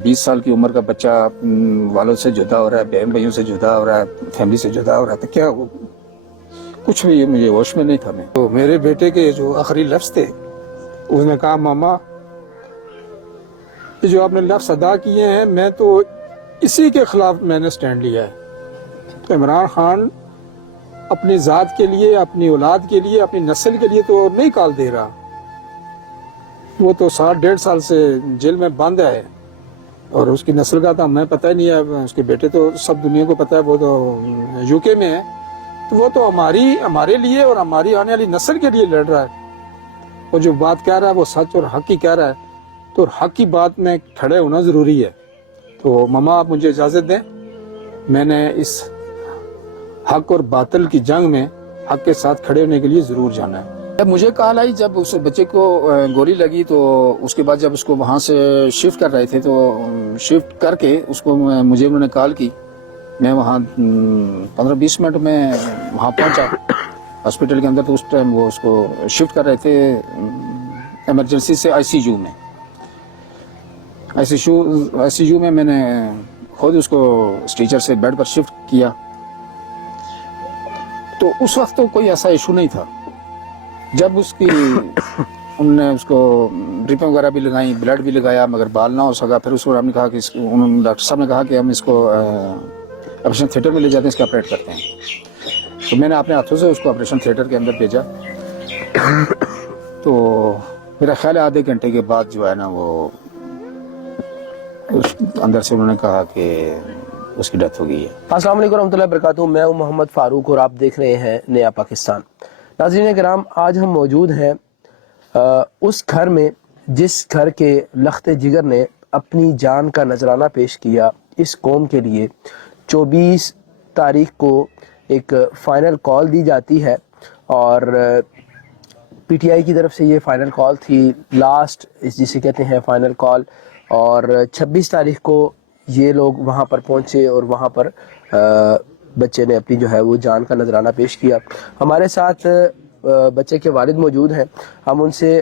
20 साल की उम्र का बच्चा वालों से जुदा हो रहा है, बहन भाइयों से जुदा हो रहा है, फैमिली से जुदा हो रहा है, तो क्या कुछ भी मुझे होश में नहीं था। मैं तो मेरे बेटे के जो आखिरी लफ्ज थे, उसने कहा मामा ये जो आपने लफ्ज अदा किए हैं, मैं तो इसी के खिलाफ मैंने स्टैंड लिया है। तो इमरान खान अपनी ज़ात के लिए, अपनी औलाद के लिए, अपनी नस्ल के लिए तो नहीं कॉल दे रहा। वो तो 1.5 साल से जेल में बंद है और उसकी नस्ल का तो हमें पता ही नहीं है। उसके बेटे तो सब दुनिया को पता है, वो तो यूके में है। तो वो तो हमारे लिए और हमारी आने वाली नस्ल के लिए लड़ रहा है। वो जो बात कह रहा है वो सच और हक ही कह रहा है, तो हक की बात में खड़े होना ज़रूरी है। तो मामा आप मुझे इजाज़त दें, मैंने इस हक और बातिल की जंग में हक के साथ खड़े होने के लिए ज़रूर जाना है। जब मुझे कॉल आई, जब उस बच्चे को गोली लगी, तो उसके बाद जब उसको वहाँ से शिफ्ट कर रहे थे, तो शिफ्ट करके उसको मुझे उन्होंने कॉल की। मैं वहाँ 15-20 मिनट में वहाँ पहुँचा हॉस्पिटल के अंदर। तो उस टाइम वो उसको शिफ्ट कर रहे थे इमरजेंसी से आईसीयू में। आईसीयू में मैंने खुद उसको स्ट्रेचर से बेड पर शिफ्ट किया। तो उस वक्त तो कोई ऐसा इशू नहीं था। जब उसकी उन्होंने उसको ड्रिपें वगैरह भी लगाई, ब्लड भी लगाया, मगर बाल ना हो सका। फिर उसको हमने कहा कि उन्होंने डॉक्टर साहब ने कहा कि हम इसको ऑपरेशन थिएटर में ले जाते हैं, इसका ऑपरेट करते हैं। तो मैंने अपने हाथों से उसको ऑपरेशन थिएटर के अंदर भेजा। तो मेरा ख्याल है आधे घंटे के बाद जो है ना, वो अंदर से उन्होंने कहा कि उसकी डेथ हो गई है। अस्सलाम वालेकुम रहमतुल्लाहि व बरकातहू। मैं हूं मोहम्मद फारूक और आप देख रहे हैं नया पाकिस्तान। नाज़रीन किराम, आज हम मौजूद हैं उस घर में जिस घर के लख्ते जिगर ने अपनी जान का नजराना पेश किया इस कौम के लिए। 24 तारीख को एक फ़ाइनल कॉल दी जाती है और पीटीआई की तरफ से ये फ़ाइनल कॉल थी, लास्ट जिसे कहते हैं फ़ाइनल कॉल। और 26 तारीख को ये लोग वहाँ पर पहुँचे और वहाँ पर बच्चे ने अपनी जो है वो जान का नजराना पेश किया। हमारे साथ बच्चे के वालिद मौजूद हैं। हम उनसे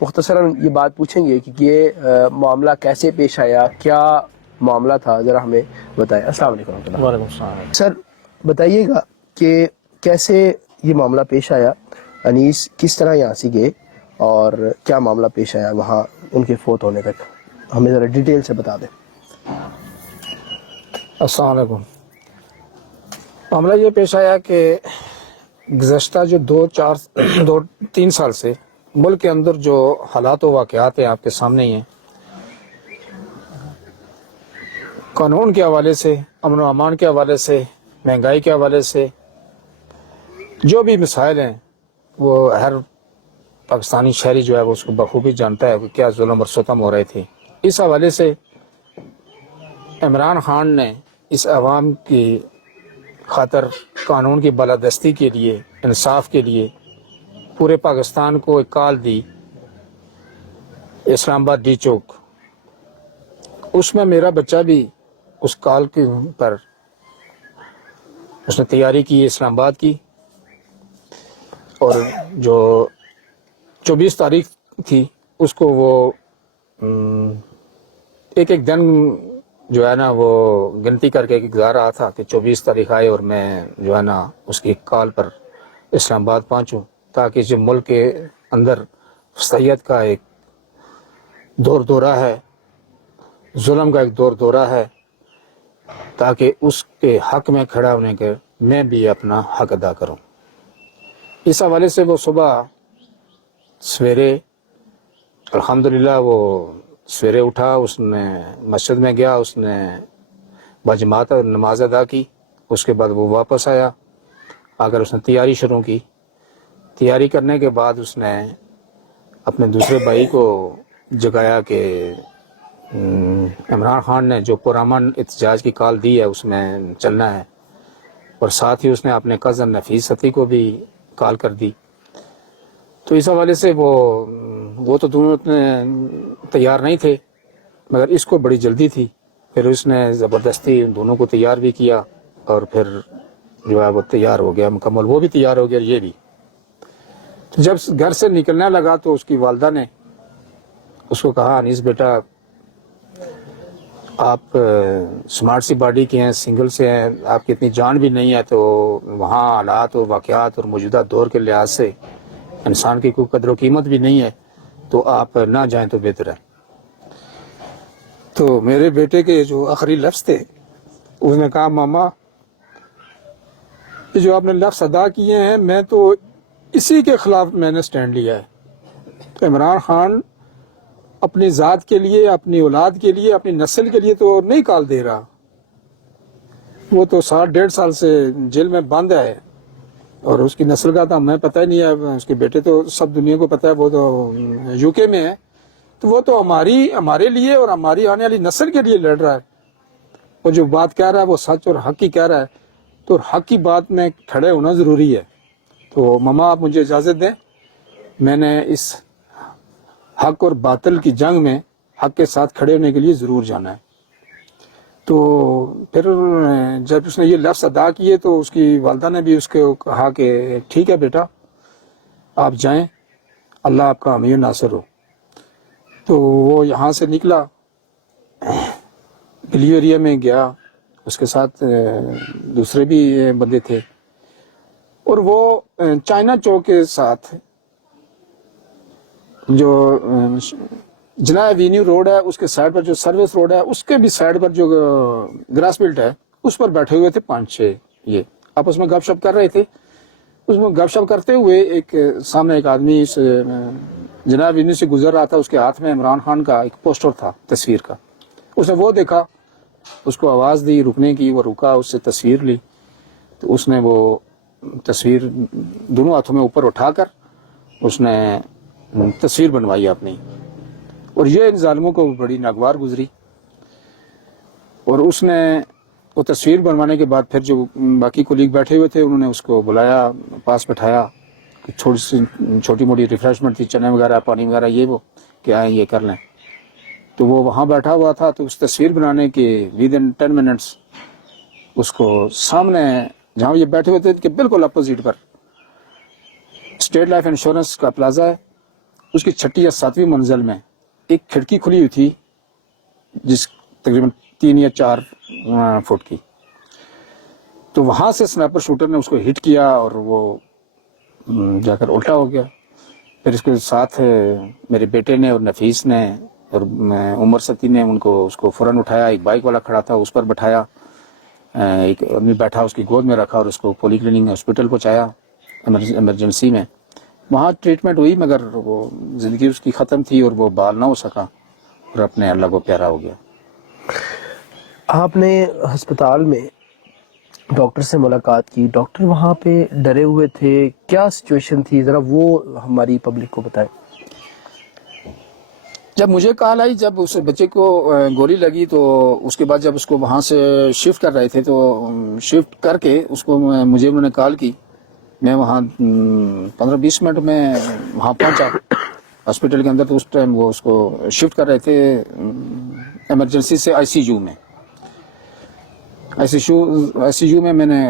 मुख्तसरन ये बात पूछेंगे कि ये मामला कैसे पेश आया, क्या मामला था, ज़रा हमें बताएं। अस्सलाम वालेकुम। वालेकुम सलाम। सर बताइएगा कि कैसे ये मामला पेश आया, अनीस किस तरह यहाँ से गए और क्या मामला पेश आया वहाँ उनके फोत होने तक, हमें ज़रा डिटेल से बता दें। अस्सलाम वालेकुम। मामला ये पेश आया कि गुज़श्ता जो 2-3 साल से मुल्क के अंदर जो हालात व वाक़यात हैं आपके सामने ही हैं। कानून के हवाले से, अमन व अमान के हवाले से, महंगाई के हवाले से जो भी मसाइल हैं, वो हर पाकिस्तानी शहरी जो है वो उसको बखूबी जानता है कि क्या जुल्म और सितम हो रहे थे। इस हवाले से इमरान खान ने इस अवाम की खातर कानून की बालादस्ती के लिए, इंसाफ के लिए पूरे पाकिस्तान को एक कॉल दी, इस्लामाबाद डी चौक। उसमें मेरा बच्चा भी उस कॉल के पर उसने तैयारी की इस्लामाबाद की। और जो 24 तारीख थी उसको वो एक एक दिन जो है ना वो गिनती करके जा रहा था कि 24 तारीख आए और मैं जो है ना उसकी कॉल पर इस्लामाबाद पहुंचूं, ताकि जो मुल्क के अंदर सैयद का एक दौर दौरा है, जुल्म का एक दौर दौरा है, ताकि उसके हक में खड़ा होने के मैं भी अपना हक अदा करूं। इस हवाले से वो सुबह सवेरे अल्हम्दुलिल्लाह वो सवेरे उठा, उसने मस्जिद में गया, उसने बजमात नमाज अदा की। उसके बाद वो वापस आया, आकर उसने तैयारी शुरू की। तैयारी करने के बाद उसने अपने दूसरे भाई को जगाया कि इमरान खान ने जो पुरअमन एहतजाज की कॉल दी है उसमें चलना है। और साथ ही उसने अपने कज़न नफीस सती को भी कॉल कर दी। तो इस हवाले से वो तो दोनों इतने तैयार नहीं थे, मगर इसको बड़ी जल्दी थी। फिर उसने ज़बरदस्ती उन दोनों को तैयार भी किया और फिर जो है वो तैयार हो गया मुकम्मल, वो भी तैयार हो गया, ये भी। तो जब घर से निकलने लगा तो उसकी वालदा ने उसको कहा, अनीस बेटा آپ سمارٹ سی باڈی کے ہیں, سنگل سے ہیں, آپ کی اتنی جان بھی نہیں ہے, تو وہاں حالات و واقعات اور موجودہ دور کے لحاظ سے انسان کی کوئی قدر و قیمت بھی نہیں ہے, تو آپ نہ جائیں تو بہتر ہے. تو میرے بیٹے کے جو آخری لفظ تھے, اس نے کہا ماما یہ جو آپ نے لفظ ادا کیے ہیں, میں تو اسی کے خلاف میں نے سٹینڈ لیا ہے. تو عمران خان اپنی ذات کے لیے, اپنی اولاد کے لیے, اپنی نسل کے لیے تو نہیں کال دے رہا. وہ تو 1.5 سال سے جیل میں بند ہے, اور اس کی نسل کا تو ہمیں پتہ ہی نہیں ہے. اس کے بیٹے تو سب دنیا کو پتہ ہے, وہ تو UK میں ہے. تو وہ تو ہمارے لیے اور ہماری آنے والی نسل کے لیے لڑ رہا ہے. وہ جو بات کہہ رہا ہے وہ سچ اور حق ہی کہہ رہا ہے, تو حق کی بات میں کھڑے ہونا ضروری ہے. تو ماما آپ مجھے اجازت دیں, میں نے اس حق اور باطل کی جنگ میں حق کے ساتھ کھڑے ہونے کے لیے ضرور جانا ہے. تو پھر جب اس نے یہ لفظ ادا کیے تو اس کی والدہ نے بھی اس کو کہا کہ ٹھیک ہے بیٹا آپ جائیں, اللہ آپ کا حامی و ناصر ہو. تو وہ یہاں سے نکلا, بلیو ایریا میں گیا, اس کے ساتھ دوسرے بھی بندے تھے, اور وہ چائنا چوک کے ساتھ جو جناح ایوینیو روڈ ہے اس کے سائڈ پر جو سروس روڈ ہے, اس کے بھی سائڈ پر جو گراس بیلٹ ہے اس پر بیٹھے ہوئے تھے 5-6, یہ آپس میں گپ شپ کر رہے تھے. اس میں گپ شپ کرتے ہوئے ایک سامنے ایک آدمی اس جناح ایوینیو سے گزر رہا تھا, اس کے ہاتھ میں عمران خان کا ایک پوسٹر تھا تصویر کا. اس نے وہ دیکھا, اس کو آواز دی رکنے کی, وہ رکا, اس سے تصویر لی. تو اس نے وہ تصویر دونوں ہاتھوں میں اوپر اٹھا کر اس نے تصویر بنوائی اپنی, اور یہ ان ظالموں کو بڑی ناگوار گزری. اور اس نے وہ تصویر بنوانے کے بعد پھر جو باقی کولیگ بیٹھے ہوئے تھے انہوں نے اس کو بلایا, پاس بٹھایا, چھوٹی موٹی ریفریشمنٹ تھی, چنے وغیرہ, پانی وغیرہ, یہ وہ کہ آئیں یہ کر لیں. تو وہ وہاں بیٹھا ہوا تھا. تو اس تصویر بنانے کے ودن 10 منٹس اس کو سامنے جہاں یہ بیٹھے ہوئے تھے کہ بالکل اپوزٹ پر اسٹیٹ لائف انشورنس کا پلازا ہے, اس کی 6 یا 7ویں منزل میں ایک کھڑکی کھلی ہوئی تھی جس تقریباً 3 یا 4 فٹ کی. تو وہاں سے سنائپر شوٹر نے اس کو ہٹ کیا اور وہ جا کر الٹا ہو گیا. پھر اس کے ساتھ میرے بیٹے نے اور نفیس نے اور عمر ستی نے اس کو فوراً اٹھایا. ایک بائک والا کھڑا تھا اس پر بٹھایا, ایک آدمی بیٹھا اس کی گود میں رکھا اور اس کو پولی کلینک ہاسپٹل پہنچایا ایمرجنسی میں. وہاں ٹریٹمنٹ ہوئی مگر وہ زندگی اس کی ختم تھی اور وہ بال نہ ہو سکا اور اپنے اللہ کو پیارا ہو گیا. آپ نے ہسپتال میں ڈاکٹر سے ملاقات کی, ڈاکٹر وہاں پہ ڈرے ہوئے تھے, کیا سچویشن تھی, ذرا وہ ہماری پبلک کو بتائیں. جب مجھے کال آئی, جب اس بچے کو گولی لگی, تو اس کے بعد جب اس کو وہاں سے شفٹ کر رہے تھے تو شفٹ کر کے اس کو مجھے انہوں نے کال کی. میں وہاں 15-20 منٹ میں وہاں پہنچا ہاسپٹل کے اندر. تو اس ٹائم وہ اس کو شفٹ کر رہے تھے ایمرجنسی سے ICU میں. ICU میں نے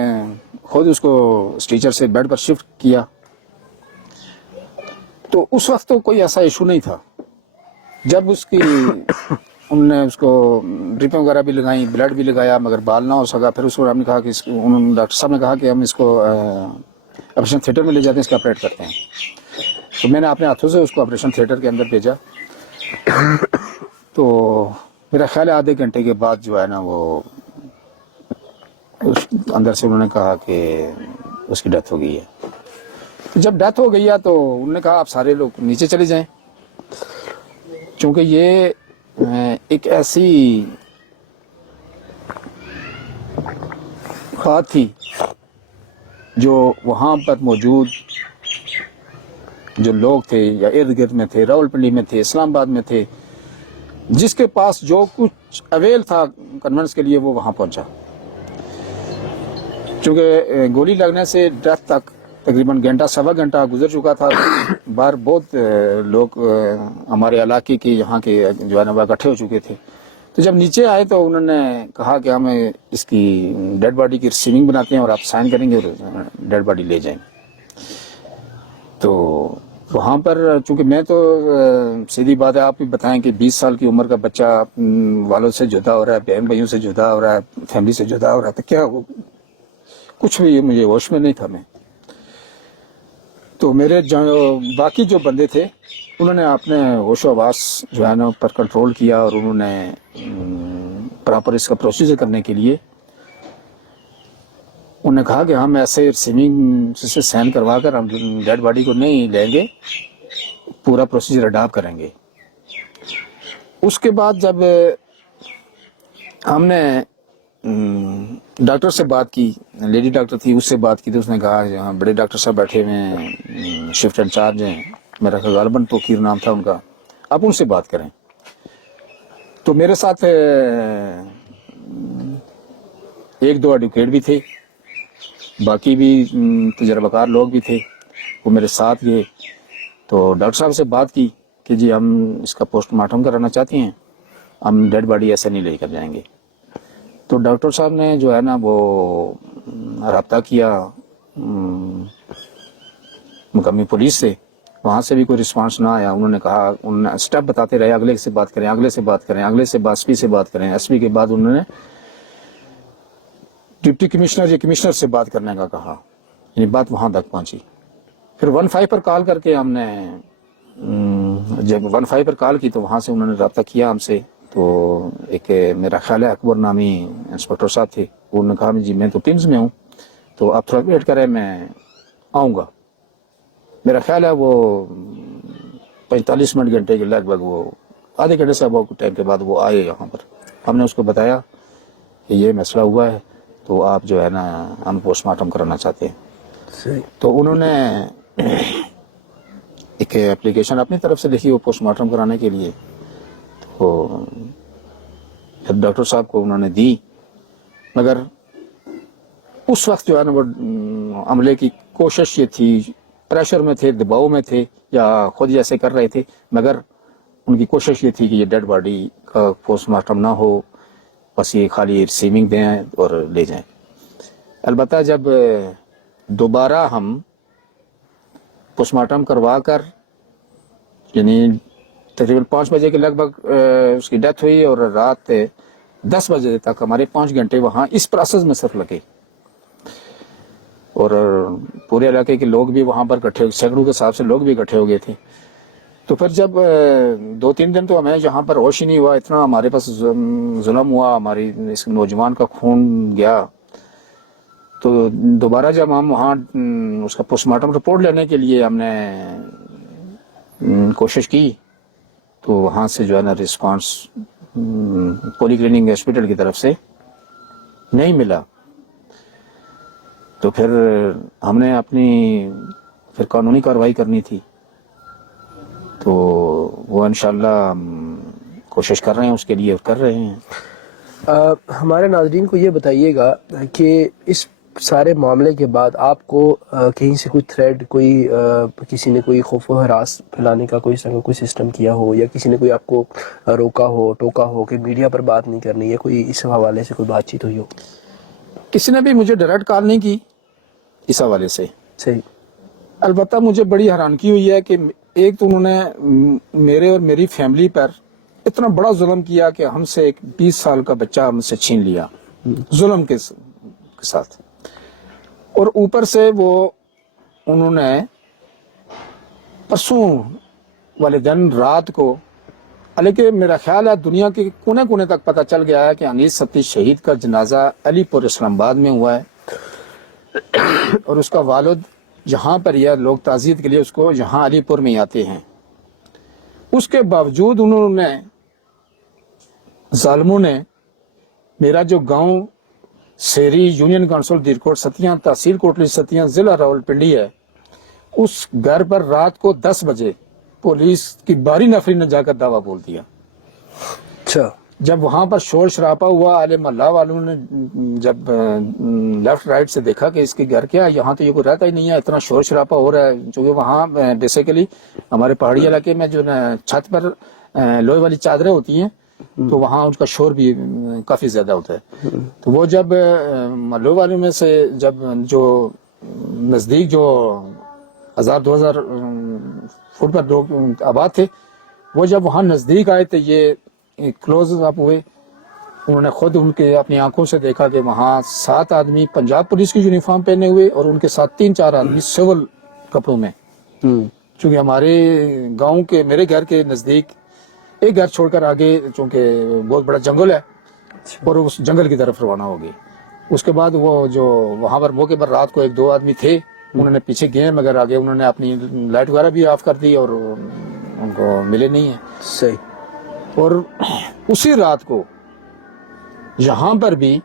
خود اس کو اسٹیچر سے بیڈ پر شفٹ کیا. تو اس وقت تو کوئی ایسا ایشو نہیں تھا. جب اس کی انہوں نے اس کو ڈرپیں وغیرہ بھی لگائیں, بلڈ بھی لگایا, مگر بال نہ ہو سکا. پھر اس کو ہم نے کہا کہ ڈاکٹر صاحب نے کہا کہ ہم اس کو آپریشن تھیٹر میں لے جاتے ہیں, اس کا آپریٹ کرتے ہیں. تو میں نے اپنے ہاتھوں سے اس کو آپریشن تھیٹر کے اندر بھیجا. تو میرا خیال ہے آدھے گھنٹے کے بعد جو ہے نا وہ اندر سے انہوں نے کہا کہ اس کی ڈیتھ ہو گئی ہے. جب ڈیتھ ہو گئی ہے تو انہوں نے کہا آپ سارے لوگ نیچے چلے جائیں, چونکہ یہ ایک ایسی بات تھی جو وہاں پر موجود جو لوگ تھے یا ارد گرد میں تھے, راولپنڈی میں تھے, اسلام آباد میں تھے, جس کے پاس جو کچھ اویل تھا کنونس کے لیے وہ وہاں پہنچا. چونکہ گولی لگنے سے ڈیتھ تک تقریباً گھنٹہ سوا گھنٹہ گزر چکا تھا. باہر بہت لوگ ہمارے علاقے کے یہاں کے جو ہے نا وہ اکٹھے ہو چکے تھے. تو جب نیچے آئے تو انہوں نے کہا کہ ہم اس کی ڈیڈ باڈی کی ریسیونگ بناتے ہیں اور آپ سائن کریں گے اور ڈیڈ باڈی لے جائیں. تو وہاں پر چونکہ میں تو سیدھی بات ہے آپ بھی بتائیں کہ 20 سال کی عمر کا بچہ والد سے جدا ہو رہا ہے، بہن بھائیوں سے جدا ہو رہا ہے، فیملی سے جدا ہو رہا ہے، تو کیا کچھ بھی مجھے ہوش میں نہیں تھا میں. تو میرے باقی جو بندے تھے انہوں نے اپنے ہوش و حواس جو ہے نا پر کنٹرول کیا، اور انہوں نے پراپر اس کا پروسیجر کرنے کے لیے انہوں نے کہا کہ ہم ایسے ریسیونگ سے سائن کروا کر ہم ڈیڈ باڈی کو نہیں لیں گے، پورا پروسیجر اڈاپٹ کریں گے. اس کے بعد جب ہم نے ڈاکٹر سے بات کی، لیڈی ڈاکٹر تھی، اس سے بات کی تو اس نے کہا یہاں بڑے ڈاکٹر صاحب بیٹھے ہوئے ہیں، شفٹ انچارج ہیں، میرا غالباً توقیر نام تھا ان کا، آپ ان سے بات کریں. تو میرے ساتھ ایک دو ایڈوکیٹ بھی تھے، باقی بھی تجربہ کار لوگ بھی تھے، وہ میرے ساتھ گئے. تو ڈاکٹر صاحب سے بات کی کہ جی ہم اس کا پوسٹ مارٹم کرانا چاہتے ہیں، ہم ڈیڈ باڈی ایسے نہیں لے کر جائیں گے. تو ڈاکٹر صاحب نے جو ہے نا وہ رابطہ کیا مقامی پولیس سے، وہاں سے بھی کوئی رسپانس نہ آیا. انہوں نے کہا، انہوں نے اسٹیپ بتاتے رہے، اگلے سے بات کریں، اگلے سے بات کریں، اگلے سے ایس پی سے بات کریں. ایس پی کے بعد انہوں نے ڈپٹی کمشنر یا کمشنر سے بات کرنے کا کہا، یعنی بات وہاں تک پہنچی. پھر 15 پر کال کر کے ہم نے جب 15 پر کال کی تو وہاں سے انہوں نے رابطہ کیا ہم سے. تو ایک میرا خیال ہے اکبر نامی انسپکٹر صاحب تھے، انہوں نے کہا جی میں تو ٹیمز میں ہوں، تو آپ تھوڑا ویٹ کریں، میں آؤں گا. میرا خیال ہے وہ 45 منٹ گھنٹے کے لگ بھگ، وہ آدھے گھنٹے سے ابو ٹائم کے بعد وہ آئے یہاں پر. ہم نے اس کو بتایا کہ یہ مسئلہ ہوا ہے، تو آپ جو ہے نا ہم پوسٹ مارٹم کرانا چاہتے ہیں. صحیح. تو انہوں نے ایک اپلیکیشن اپنی طرف سے لکھی وہ پوسٹ مارٹم کرانے کے لیے. تو ڈاکٹر صاحب کو انہوں نے دی، مگر اس وقت جو ہے نا وہ عملے کی کوشش یہ تھی، پریشر میں تھے، دباؤ میں تھے، یا خود جیسے کر رہے تھے، مگر ان کی کوشش یہ تھی کہ یہ ڈیڈ باڈی کا پوسٹ مارٹم نہ ہو، بس یہ خالی ریسیونگ دیں اور لے جائیں. البتہ جب دوبارہ ہم پوسٹ مارٹم کروا کر، یعنی تقریباً 5 بجے کے لگ بھگ اس کی ڈیتھ ہوئی، اور رات 10 بجے تک ہمارے 5 گھنٹے وہاں اس پروسیس میں صرف لگے، اور پورے علاقے کے لوگ بھی وہاں پر اکٹھے، سینکڑوں کے حساب سے لوگ بھی اکٹھے ہو گئے تھے. تو پھر جب 2-3 دن تو ہمیں یہاں پر ہوش ہی نہیں ہوا، اتنا ہمارے پاس ظلم ہوا، ہماری اس نوجوان کا خون گیا. تو دوبارہ جب ہم وہاں اس کا پوسٹ مارٹم رپورٹ لینے کے لیے ہم نے کوشش کی، تو وہاں سے جو ہے نا رسپانس پولی کلینک ہاسپٹل کی طرف سے نہیں ملا. تو پھر ہم نے اپنی پھر قانونی کارروائی کرنی تھی. تو وہ انشاءاللہ کوشش کر رہے ہیں اس کے لیے، کر رہے ہیں. ہمارے ناظرین کو یہ بتائیے گا کہ اس سارے معاملے کے بعد آپ کو کہیں سے کوئی تھریڈ، کوئی کسی نے کوئی خوف و ہراس پھیلانے کا کوئی سسٹم کیا ہو، یا کسی نے کوئی آپ کو روکا ہو، ٹوکا ہو کہ میڈیا پر بات نہیں کرنی، یا کوئی اس حوالے سے کوئی بات چیت ہوئی ہو؟ کسی نے بھی مجھے ڈائریکٹ کال نہیں کی اس حوالے سے. صحیح. البتہ مجھے بڑی حیرانگی ہوئی ہے کہ ایک تو انہوں نے میرے اور میری فیملی پر اتنا بڑا ظلم کیا کہ ہم سے ایک 20 سال کا بچہ ہم سے چھین لیا ظلم کے ساتھ، اور اوپر سے وہ انہوں نے پرسوں والے دن رات کو، لیکن میرا خیال ہے دنیا کے کونے کونے تک پتہ چل گیا ہے کہ انیس ستیش شہید کا جنازہ علی پور اسلام آباد میں ہوا ہے، اور اس کا والد جہاں پر یہ لوگ تعزیت کے لیے اس کو یہاں علی پور میں آتے ہیں. اس کے باوجود انہوں نے، ظالموں نے، میرا جو گاؤں سیری یونین کونسل دیرکوٹ ستیاں، تحصیل کوٹلی ستیاں، ضلع راولپنڈی ہے، اس گھر پر رات کو 10 بجے پولیس کی باری نفری نے جا کر دعویٰ بول دیا. اچھا. جب وہاں پر شور شرابہ ہوا، اہل محلہ والوں نے جب لیفٹ رائٹ سے دیکھا کہ اس کے گھر کیا، یہاں تو یہ کوئی رہتا ہی نہیں ہے، اتنا شور شرابہ ہو رہا ہے، چونکہ وہاں بیسیکلی ہمارے پہاڑی علاقے میں جو چھت پر لوہے والی چادریں ہوتی ہیں، تو وہاں ان کا شور بھی کافی زیادہ ہوتا ہے. تو وہ جب محلوں والوں میں سے جب جو نزدیک جو 1000-2000 फुट पर लोग आबाद थे। वो जब वहाँ नज़दीक आए तो ये क्लोज अप हुए, उन्होंने खुद उनके अपनी आंखों से देखा कि वहाँ 7 आदमी पंजाब पुलिस की यूनिफॉर्म पहने हुए और उनके साथ 3-4 आदमी सिविल कपड़ों में। चूँकि हमारे गांव के, मेरे घर के नज़दीक एक घर छोड़कर आगे चूँकि बहुत बड़ा जंगल है और उस जंगल की तरफ रवाना हो गए। उसके बाद वो जो वहाँ पर मौके पर रात को 1-2 आदमी थे, उन्होंने पीछे गए मगर आगे उन्होंने अपनी लाइट वगैरह भी ऑफ कर दी और उनको मिले नहीं है। सही। और उसी रात को यहाँ पर भी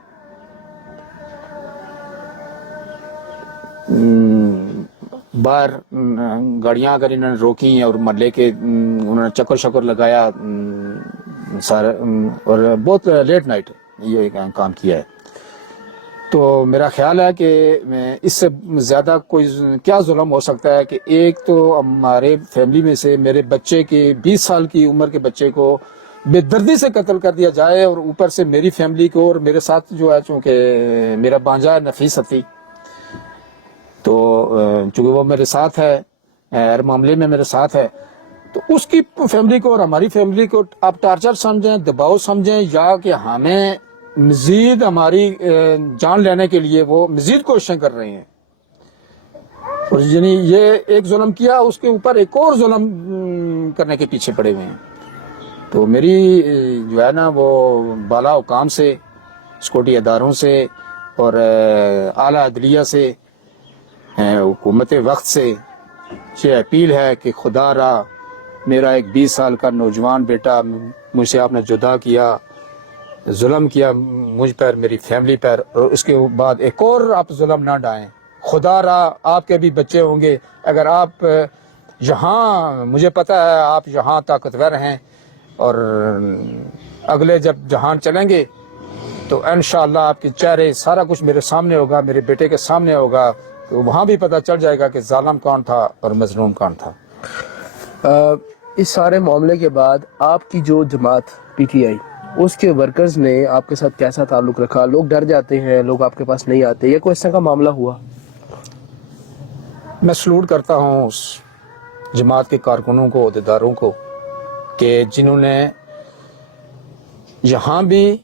बाहर गाड़ियां अगर इन्होंने रोकी और महल्ले के उन्होंने चक्कर शक्कर लगाया सारा, और बहुत लेट नाइट ये काम किया है। तो मेरा ख्याल है कि इससे ज़्यादा कोई क्या जुल्म हो सकता है कि एक तो हमारे फैमिली में से मेरे बच्चे के 20 साल की उम्र के बच्चे को बेदर्दी से कत्ल कर दिया जाए और ऊपर से मेरी फैमिली को और मेरे साथ जो है, चूँकि मेरा भांजा है नफीस अती, तो चूँकि वो मेरे साथ है, हर मामले में मेरे साथ है, तो उसकी फैमिली को और हमारी फैमिली को आप टार्चर समझें, दबाव समझें, या कि हमें मजीद हमारी जान लेने के लिए वो मजीद कोशिशें कर रहे हैं। और यानी ये एक जुल्म किया, उसके ऊपर एक और जुल्म करने के पीछे पड़े हुए हैं। तो मेरी जो है ना वो बाला हुकाम से, सिक्योरिटी अदारों से और आला अदलिया से, हुकूमत वक्त से ये अपील है कि खुदा रा मेरा एक 20 साल का नौजवान बेटा मुझसे आपने जुदा किया, जुल्म किया मुझ पर, मेरी फैमिली पर, और उसके बाद एक और आप जुल्म ना डालें। खुदा रा आपके भी बच्चे होंगे, अगर आप यहाँ, मुझे पता है आप यहाँ ताकतवर हैं और अगले जब जहान चलेंगे तो इंशाअल्लाह आपके चेहरे सारा कुछ मेरे सामने होगा, मेरे बेटे के सामने होगा, तो वहाँ भी पता चल जाएगा कि जालिम कौन था और मजलूम कौन था। इस सारे मामले के बाद आपकी जो जमात पीटीआई, उसके वर्कर्स ने आपके साथ कैसा ताल्लुक़ रखा? लोग डर जाते हैं, लोग आपके पास नहीं आते, या कोई इस तरह का मामला हुआ? मैं सलूट करता हूँ उस जमात के कारकुनों को, अहदेदारों को, कि जिन्होंने यहाँ भी,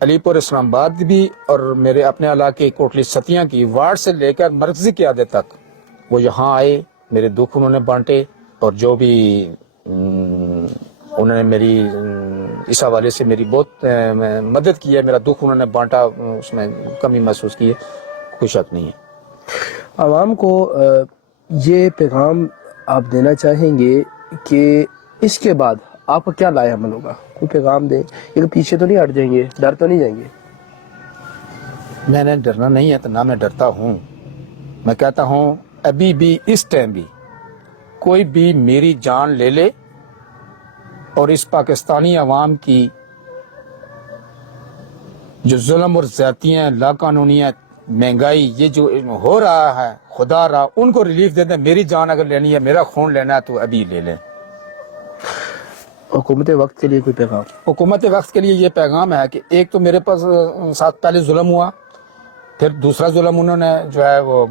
अलीपुर, इस्लामाबाद भी और मेरे अपने इलाके कोटली सतियाँ की वार्ड से लेकर मरकज़ी क़यादत तक वो यहाँ आए, मेरे दुख उन्होंने बांटे, और जो भी उन्होंने मेरी इस हवाले से मेरी बहुत मदद की है, मेरा दुख उन्होंने बांटा, उसमें कमी महसूस की है, कोई शक नहीं है। आवाम को ये पैगाम आप देना चाहेंगे कि इसके बाद आपका क्या लाए अमल होगा? कोई पैगाम दें, ये पीछे तो नहीं हट जाएंगे, डर तो नहीं जाएंगे? मैंने डरना नहीं है, तो ना मैं डरता हूँ। मैं कहता हूँ अभी भी, इस टाइम भी कोई भी मेरी जान ले ले और इस पाकिस्तानी अवाम की जो जुल्म और ज़्यादतियाँ, लाकानूनियत, महंगाई, ये जो हो रहा है, खुदा रहा उनको रिलीफ दे दें। मेरी जान अगर लेनी है, मेरा खून लेना है, तो अभी ले लें। हुकूमत वक्त के लिए कोई पैगाम? हुकूमत वक्त के लिए ये पैगाम है कि एक तो मेरे पास साथ पहले जुल्म हुआ, फिर दूसरा जुल्म उन्होंने जो है वो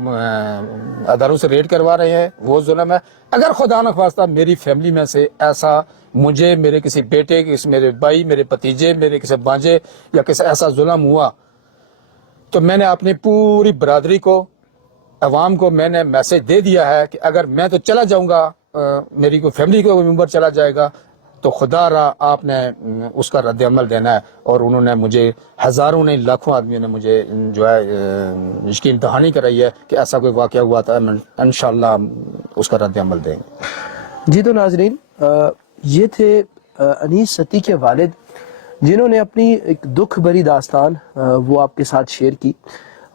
अदारों से रेड करवा रहे हैं, वो जुल्म है। अगर खुदा न ख्वास्ता मेरी फैमिली में से ऐसा मुझे, मेरे किसी बेटे, किसी मेरे भाई, मेरे भतीजे, मेरे किसी भांजे या किसी ऐसा जुल्म हुआ, तो मैंने अपनी पूरी बरादरी को, अवाम को मैंने मैसेज दे दिया है कि अगर मैं तो चला जाऊंगा, मेरी कोई फैमिली को मेंबर चला जाएगा, तो खुदा रहा आपने उसका रद्द अमल देना है। और उन्होंने मुझे, हज़ारों नहीं लाखों आदमियों ने मुझे जो है इसकी इम्तहानी कराई है कि ऐसा कोई वाक़या हुआ था, इंशाअल्लाह उसका रद्द अमल देंगे। जी तो नाजरीन, ये थे अनीस सती के वालिद, जिन्होंने अपनी एक दुख भरी दास्तान वो आपके साथ शेयर की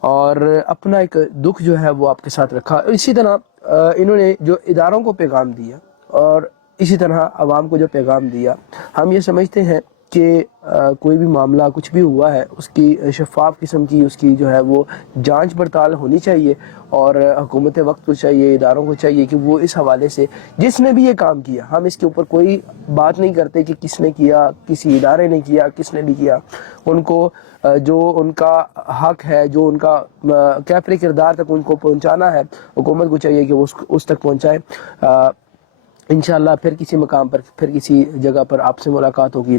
और अपना एक दुख जो है वो आपके साथ रखा। इसी तरह इन्होंने जो इदारों को पैगाम दिया और इसी तरह आवाम को जो पैगाम दिया, हम ये समझते हैं कि कोई भी मामला कुछ भी हुआ है, उसकी शफाफ किस्म की उसकी जो है वो जांच पड़ताल होनी चाहिए, और हुकूमत वक्त को चाहिए, इदारों को चाहिए कि वो इस हवाले से जिसने भी ये काम किया, हम इसके ऊपर कोई बात नहीं करते कि किसने किया, किसी इदारे ने किया, किसने नहीं किया, उनको जो उनका हक है, जो उनका कैफरे किरदार तक उनको पहुँचाना है, हुकूमत को चाहिए कि वो उस तक पहुँचाए। انشاءاللہ پھر کسی مقام پر پھر کسی جگہ پر آپ سے ملاقات ہوگی.